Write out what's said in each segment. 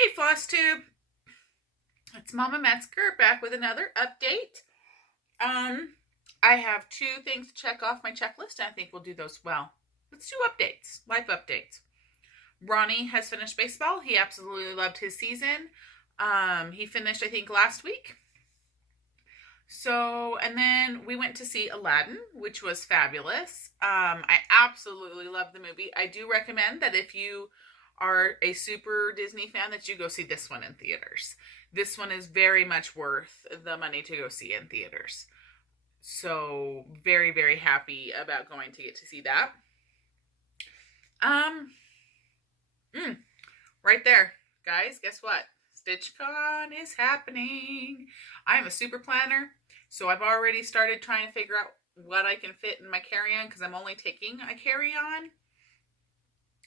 Hey Flosstube, it's Mama Metzger back with another update. I have two things to check off my checklist, and I think we'll do those well. Let's do updates, life updates. Ronnie has finished baseball. He absolutely loved his season. He finished, I think, last week. So, and then we went to see Aladdin, which was fabulous. I absolutely love the movie. I do recommend that if you are a super Disney fan, that you go see this one in theaters. This one is very much worth the money to go see in theaters. So very, very happy about going to get to see that. Right there, guys, guess what? StitchCon is happening. I am a super planner, so I've already started trying to figure out what I can fit in my carry-on because I'm only taking a carry-on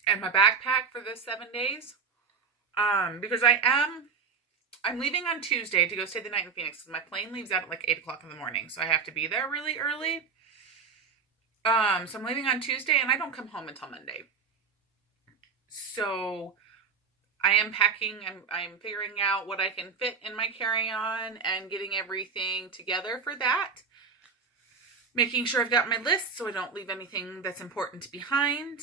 and my backpack for the 7 days. Because I'm leaving on Tuesday to go stay the night in Phoenix because my plane leaves out at like 8 o'clock in the morning, so I have to be there really early. So I'm leaving on Tuesday and I don't come home until Monday. So I am packing, I'm figuring out what I can fit in my carry-on and getting everything together for that. Making sure I've got my list so I don't leave anything that's important behind.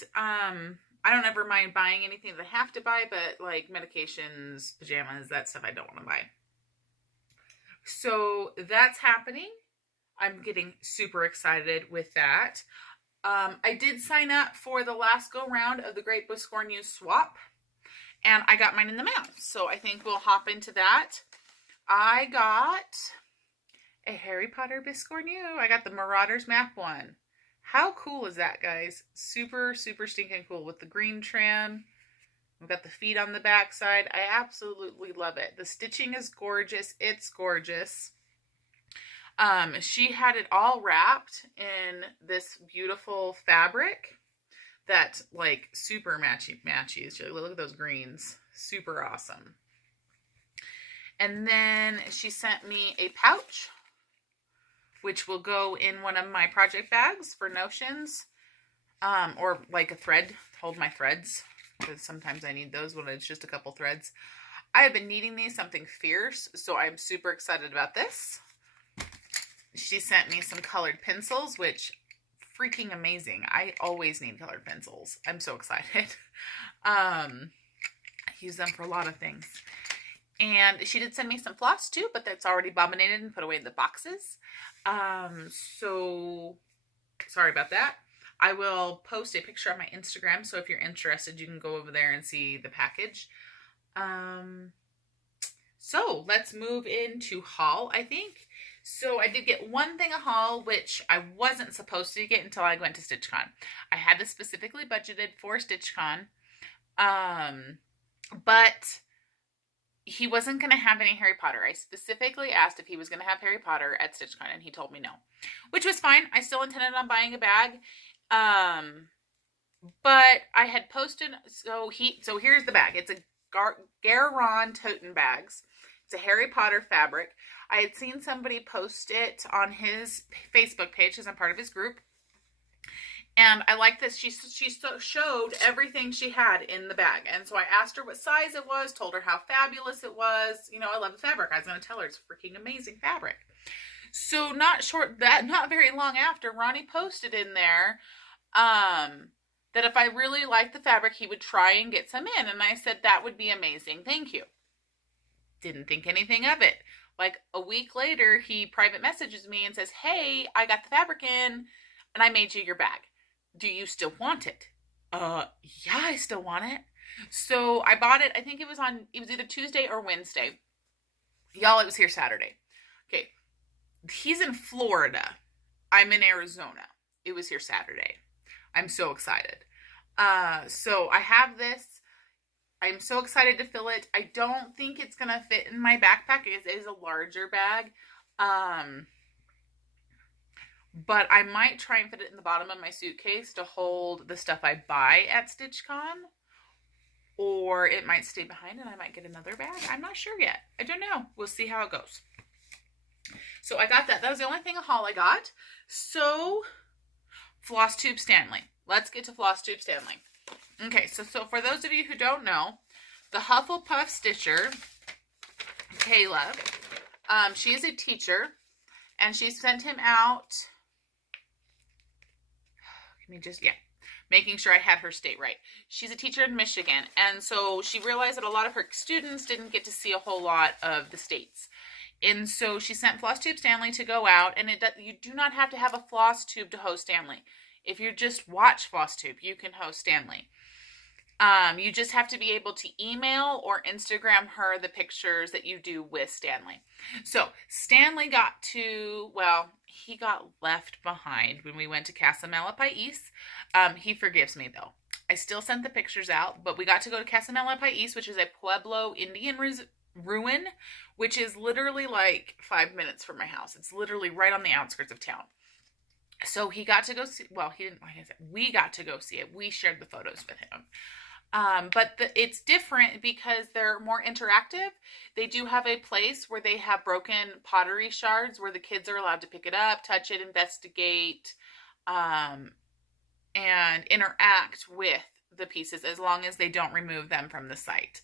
I don't ever mind buying anything that I have to buy, but like medications, pajamas, that stuff I don't want to buy. So that's happening. I'm getting super excited with that. I did sign up for the last go round of the Great Biscorn News Swap, and I got mine in the mail. So I think we'll hop into that. I got a Harry Potter Biscornu. I got the Marauders map one. How cool is that, guys? Super, super stinking cool with the green trim. We've got the feet on the back side. I absolutely love it. The stitching is gorgeous. It's gorgeous. She had it all wrapped in this beautiful fabric that like super matchy. Look at those greens. Super awesome. And then she sent me a pouch, which will go in one of my project bags for notions, or like a thread to hold my threads, because sometimes I need those when it's just a couple threads. I have been needing these, something fierce, so I'm super excited about this. She sent me some colored pencils, which freaking amazing. I always need colored pencils. I'm so excited. I use them for a lot of things. And she did send me some floss too, but that's already bobbinated and put away in the boxes. So sorry about that. I will post a picture on my Instagram, so if you're interested, you can go over there and see the package. So let's move into haul, I think. So I did get one thing a haul, which I wasn't supposed to get until I went to StitchCon. I had this specifically budgeted for StitchCon, but he wasn't going to have any Harry Potter. I specifically asked if he was going to have Harry Potter at StitchCon, and he told me no, which was fine. I still intended on buying a bag. But I had posted, so here's the bag. It's a Garon Toten bags. It's a Harry Potter fabric. I had seen somebody post it on his Facebook page because I'm part of his group. And I like this. She showed everything she had in the bag. And so I asked her what size it was, told her how fabulous it was. You know, I love the fabric. I was going to tell her it's freaking amazing fabric. So not very long after, Ronnie posted in there that if I really liked the fabric, he would try and get some in. And I said, that would be amazing. Thank you. Didn't think anything of it. Like a week later, he private messages me and says, hey, I got the fabric in and I made you your bag. Do you still want it? Yeah, I still want it. So I bought it. I think it was either Tuesday or Wednesday. Y'all, it was here Saturday. Okay. He's in Florida. I'm in Arizona. It was here Saturday. I'm so excited. So I have this. I'm so excited to fill it. I don't think it's going to fit in my backpack. It is a larger bag. But I might try and fit it in the bottom of my suitcase to hold the stuff I buy at StitchCon. Or it might stay behind and I might get another bag. I'm not sure yet. I don't know. We'll see how it goes. So I got that. That was the only thing a haul I got. So, Flosstube Stanley. Let's get to Flosstube Stanley. Okay, so for those of you who don't know, the Hufflepuff Stitcher, Kayla, she is a teacher, and she sent him out, making sure I had her state right. She's a teacher in Michigan, and so she realized that a lot of her students didn't get to see a whole lot of the states. And so she sent Flosstube Stanley to go out, and you do not have to have a floss tube to host Stanley. If you just watch Flosstube, you can host Stanley. You just have to be able to email or Instagram her the pictures that you do with Stanley. So Stanley he got left behind when we went to Casa Malapais. He forgives me though. I still sent the pictures out, but we got to go to Casa Malapais, which is a Pueblo Indian ruin, which is literally like 5 minutes from my house. It's literally right on the outskirts of town. So he got to go see, he didn't, like I said, we got to go see it. We shared the photos with him. But it's different because they're more interactive. They do have a place where they have broken pottery shards where the kids are allowed to pick it up, touch it, investigate, and interact with the pieces as long as they don't remove them from the site.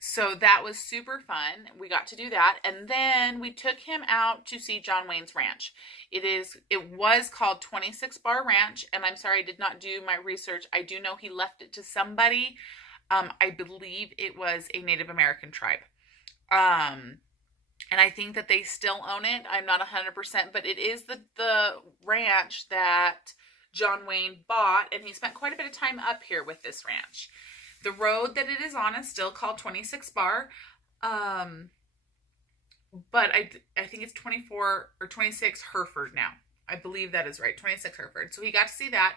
So that was super fun. We got to do that. And then we took him out to see John Wayne's ranch. It was called 26 Bar Ranch. And I'm sorry, I did not do my research. I do know he left it to somebody. I believe it was a Native American tribe. And I think that they still own it. I'm not 100%, but it is the ranch that John Wayne bought. And he spent quite a bit of time up here with this ranch. The road that it is on is still called 26 Bar, but I think it's 24 or 26 Hereford now. I believe that is right, 26 Hereford. So he got to see that,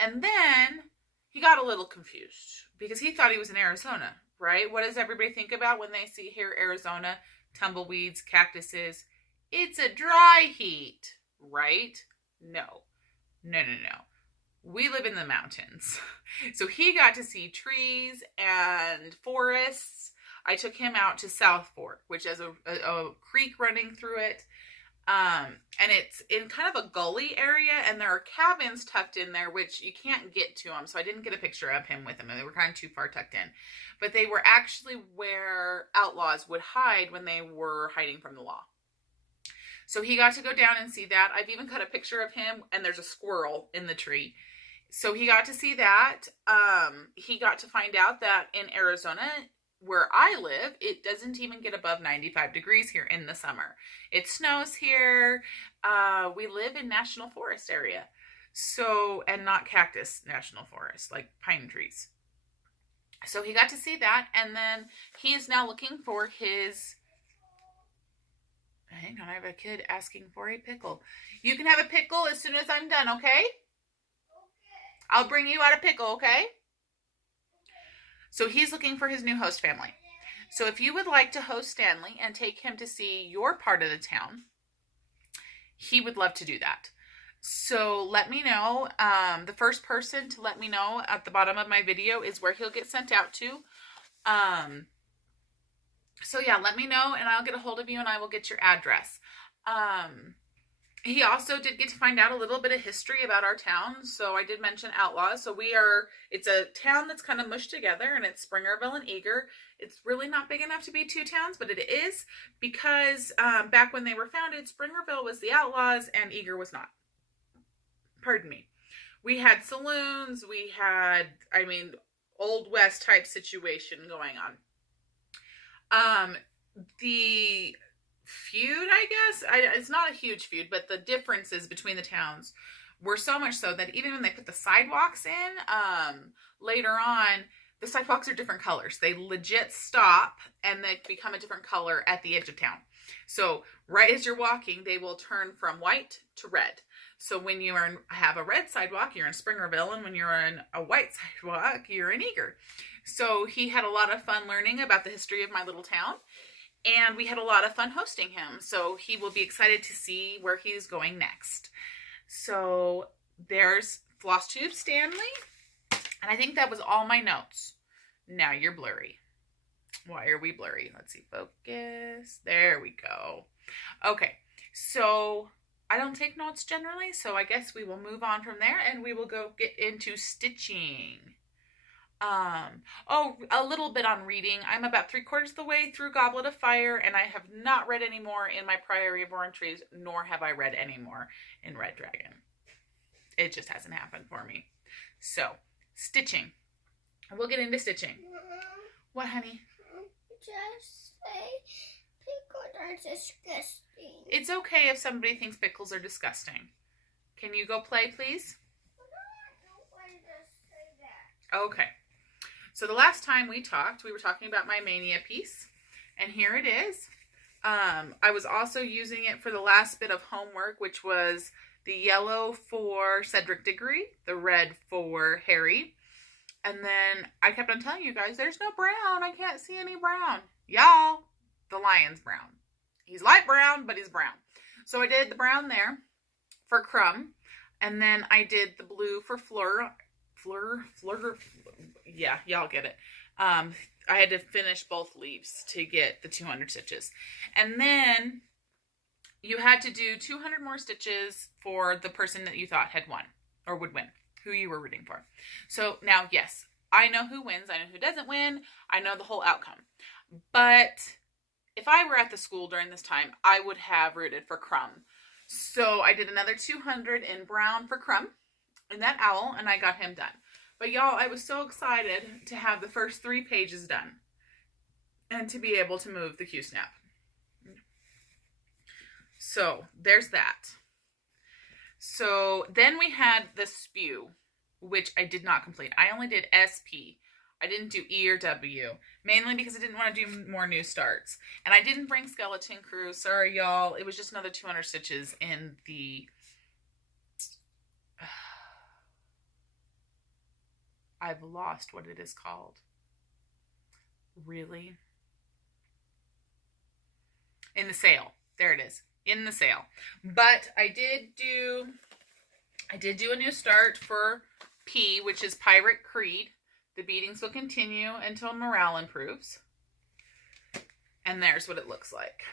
and then he got a little confused because he thought he was in Arizona, right? What does everybody think about when they see here Arizona? Tumbleweeds, cactuses. It's a dry heat, right? No. We live in the mountains. So he got to see trees and forests. I took him out to South Fork, which has a creek running through it. And it's in kind of a gully area, and there are cabins tucked in there, which you can't get to them. So I didn't get a picture of him with them. They were kind of too far tucked in. But they were actually where outlaws would hide when they were hiding from the law. So he got to go down and see that. I've even got a picture of him, and there's a squirrel in the tree. So he got to see that. He got to find out that in Arizona, where I live, it doesn't even get above 95 degrees here in the summer. It snows here. We live in National Forest area. So, and not cactus national forest, like pine trees. So he got to see that, and then he is now looking for his... Hang on, I have a kid asking for a pickle. You can have a pickle as soon as I'm done, okay? I'll bring you out a pickle, okay? So he's looking for his new host family. So if you would like to host Stanley and take him to see your part of the town, he would love to do that. So let me know. The first person to let me know at the bottom of my video is where he'll get sent out to. So yeah, let me know and I'll get a hold of you and I will get your address. He also did get to find out a little bit of history about our town. So I did mention outlaws. So it's a town that's kind of mushed together, and it's Springerville and Eager. It's really not big enough to be two towns, but it is because back when they were founded, Springerville was the outlaws and Eager was not. Pardon me. We had saloons. We had, Old West type situation going on. The feud, I guess, it's not a huge feud, but the differences between the towns were so much so that even when they put the sidewalks in, later on, the sidewalks are different colors. They legit stop and they become a different color at the edge of town. So right as you're walking, they will turn from white to red. So when you have a red sidewalk, you're in Springerville, and when you're in a white sidewalk, you're in Eager. So he had a lot of fun learning about the history of my little town. And we had a lot of fun hosting him. So he will be excited to see where he's going next. So there's Flosstube Stanley. And I think that was all my notes. Now you're blurry. Why are we blurry? Let's see. Focus. There we go. Okay. So I don't take notes generally. So I guess we will move on from there. And we will go get into stitching. Oh, a little bit on reading. I'm about 3/4 of the way through Goblet of Fire, and I have not read any more in my Priory of Orange Trees, nor have I read any more in Red Dragon. It just hasn't happened for me. So, stitching. We'll get into stitching. What, honey? Just say pickles are disgusting. It's okay if somebody thinks pickles are disgusting. Can you go play, please? I don't want to say that. Okay. So the last time we talked, we were talking about my Mania piece, and here it is. I was also using it for the last bit of homework, which was the yellow for Cedric Diggory, the red for Harry, and then I kept on telling you guys, there's no brown. I can't see any brown. Y'all, the lion's brown. He's light brown, but he's brown. So I did the brown there for Crumb, and then I did the blue for Fleur, yeah, y'all get it. I had to finish both leaves to get the 200 stitches. And then you had to do 200 more stitches for the person that you thought had won or would win, who you were rooting for. So now, yes, I know who wins. I know who doesn't win. I know the whole outcome. But if I were at the school during this time, I would have rooted for Crumb. So I did another 200 in brown for Crumb and that owl, and I got him done. But y'all, I was so excited to have the first 3 pages done and to be able to move the Q-snap. So there's that. So then we had the spew, which I did not complete. I only did SP. I didn't do E or W, mainly because I didn't want to do more new starts. And I didn't bring Skeleton Crew. Sorry, y'all. It was just another 200 stitches in the... I've lost what it is called. Really? In the sale. There it is. In the sale. But I did do a new start for P, which is Pirate Creed. The beatings will continue until morale improves. And there's what it looks like.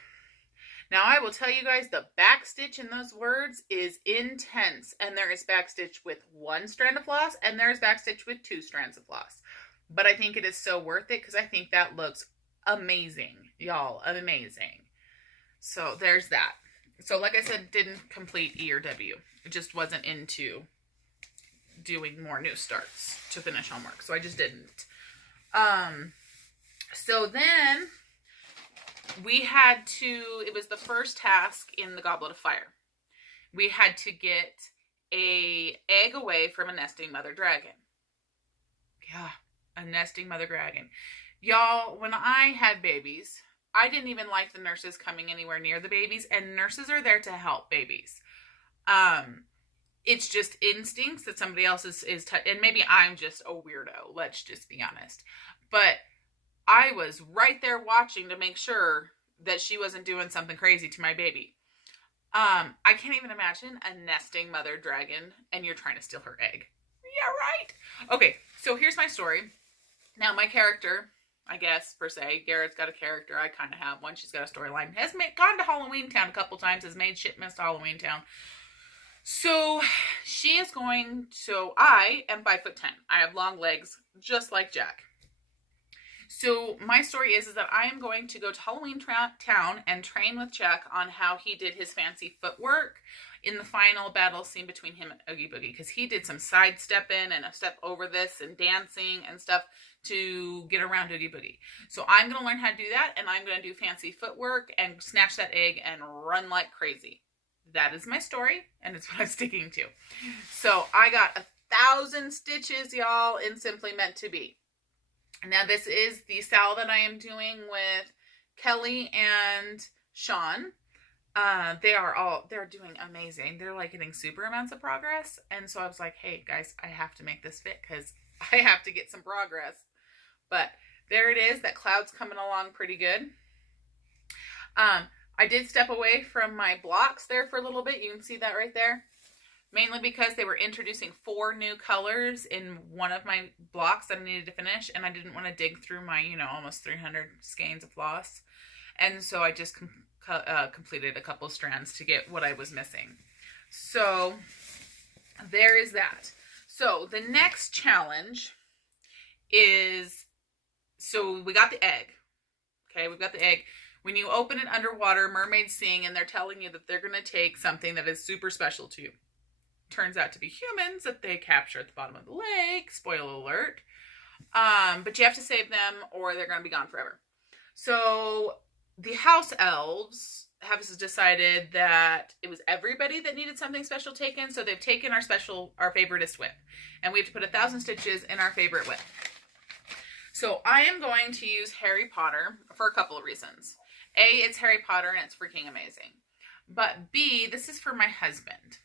Now, I will tell you guys, the backstitch in those words is intense. And there is backstitch with 1 strand of floss, and there is backstitch with 2 strands of floss. But I think it is so worth it, because I think that looks amazing. Y'all, amazing. So, there's that. So, like I said, didn't complete E or W. It just wasn't into doing more new starts to finish homework. So, I just didn't. So, then... we had to, it was the first task in the Goblet of Fire. We had to get a egg away from a nesting mother dragon. Yeah, a nesting mother dragon. Y'all, when I had babies, I didn't even like the nurses coming anywhere near the babies, and nurses are there to help babies. It's just instincts that somebody else is and maybe I'm just a weirdo, let's just be honest. But I was right there watching to make sure that she wasn't doing something crazy to my baby. I can't even imagine a nesting mother dragon and you're trying to steal her egg. Yeah, right. Okay, so here's my story. Now, my character, I guess, per se, Garrett's got a character. I kind of have one. She's got a storyline. Has gone to Halloween Town a couple times. Has made shipments to Halloween Town. So, she is going... So, I am 5'10". I have long legs, just like Jack. So my story is that I am going to go to Halloween Town and train with Jack on how he did his fancy footwork in the final battle scene between him and Oogie Boogie. Because he did some sidestepping and a step over this and dancing and stuff to get around Oogie Boogie. So I'm going to learn how to do that, and I'm going to do fancy footwork and snatch that egg and run like crazy. That is my story, and it's what I'm sticking to. So I got 1,000 stitches, y'all, in Simply Meant to Be. Now, this is the sal that I am doing with Kelly and Sean. They're doing amazing. They're like getting super amounts of progress. And so I was like, hey guys, I have to make this fit because I have to get some progress. But there it is. That cloud's coming along pretty good. I did step away from my blocks there for a little bit. You can see that right there. Mainly because they were introducing 4 new colors in one of my blocks that I needed to finish. And I didn't want to dig through my, almost 300 skeins of floss. And so I just completed a couple strands to get what I was missing. So there is that. So the next challenge is, so we got the egg. Okay, we've got the egg. When you open it underwater, mermaids sing, and they're telling you that they're going to take something that is super special to you. Turns out to be humans that they capture at the bottom of the lake. Spoiler alert. But you have to save them or they're going to be gone forever. So the house elves have decided that it was everybody that needed something special taken. So they've taken our favoriteest whip. And we have to put 1,000 stitches in our favorite whip. So I am going to use Harry Potter for a couple of reasons. A, it's Harry Potter and it's freaking amazing. But B, this is for my husband.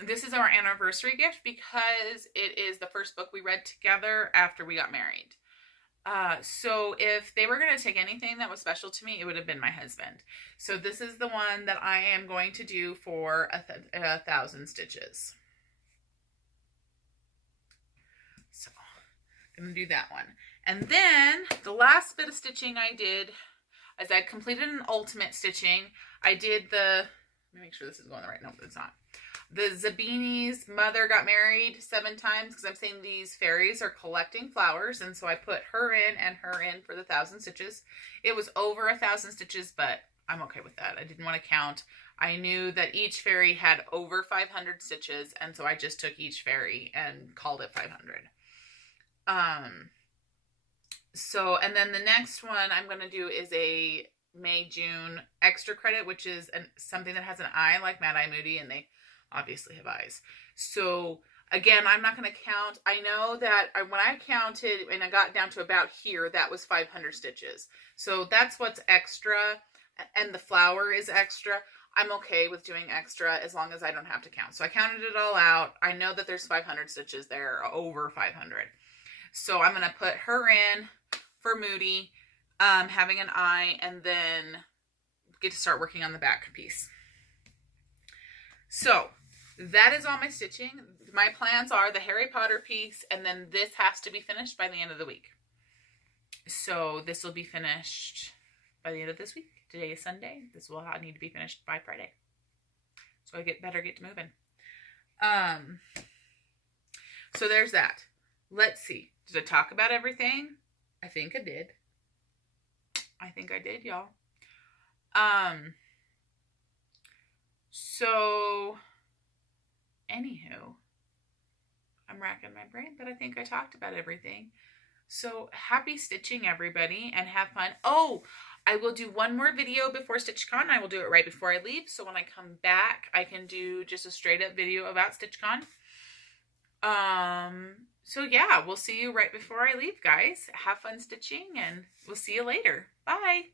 This is our anniversary gift because it is the first book we read together after we got married. So if they were going to take anything that was special to me, it would have been my husband. So this is the one that I am going to do for 1,000 stitches. So I'm going to do that one. And then the last bit of stitching I did, as I completed an ultimate stitching, I did let me make sure this is going the right, no, it's not. The Zabini's mother got married 7 times because I'm saying these fairies are collecting flowers. And so I put her in and her in for the 1,000 stitches. It was over 1,000 stitches, but I'm okay with that. I didn't want to count. I knew that each fairy had over 500 stitches. And so I just took each fairy and called it 500. And then the next one I'm going to do is a May-June extra credit, which is something that has an eye like Mad Eye Moody, and they obviously have eyes. So again, I'm not going to count. I know that when I counted and I got down to about here, that was 500 stitches. So that's what's extra, and the flower is extra. I'm okay with doing extra as long as I don't have to count. So I counted it all out. I know that there's 500 stitches there, over 500. So I'm going to put her in for Moody, having an eye, and then get to start working on the back piece. So that is all my stitching. My plans are the Harry Potter piece, and then this has to be finished by the end of the week. So this will be finished by the end of this week. Today is Sunday. This will need to be finished by Friday. So I better get to moving. So there's that. Let's see. Did I talk about everything? I think I did. I think I did, y'all. So, anywho, I'm racking my brain, but I think I talked about everything. So, happy stitching, everybody, and have fun. Oh, I will do one more video before StitchCon. I will do it right before I leave, so when I come back, I can do just a straight-up video about StitchCon. So yeah, we'll see you right before I leave, guys. Have fun stitching, and we'll see you later. Bye.